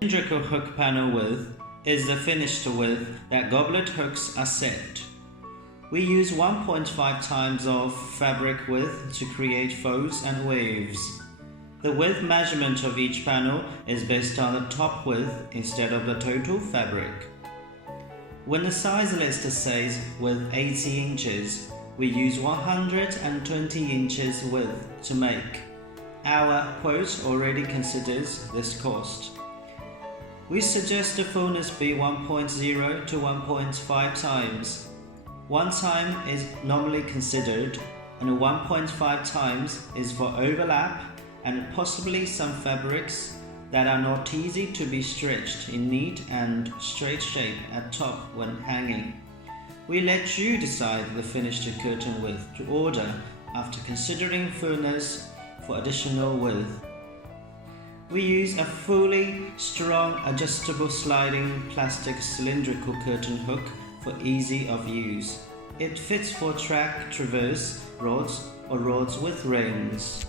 Cylindrical hook panel width is the finished width that goblet hooks are set. We use 1.5 times of fabric width to create folds and waves. The width measurement of each panel is based on the top width instead of the total fabric. When the size list says width 80 inches, we use 120 inches width to make. Our quote already considers this cost. We suggest the fullness be 1.0 to 1.5 times. 1 time is normally considered, and 1.5 times is for overlap and possibly some fabrics that are not easy to be stretched in neat and straight shape at top when hanging. We let you decide the finished curtain width to order after considering fullness for additional width. We use a fully strong adjustable sliding plastic cylindrical curtain hook for ease of use. It fits for track traverse rods or rods with rings.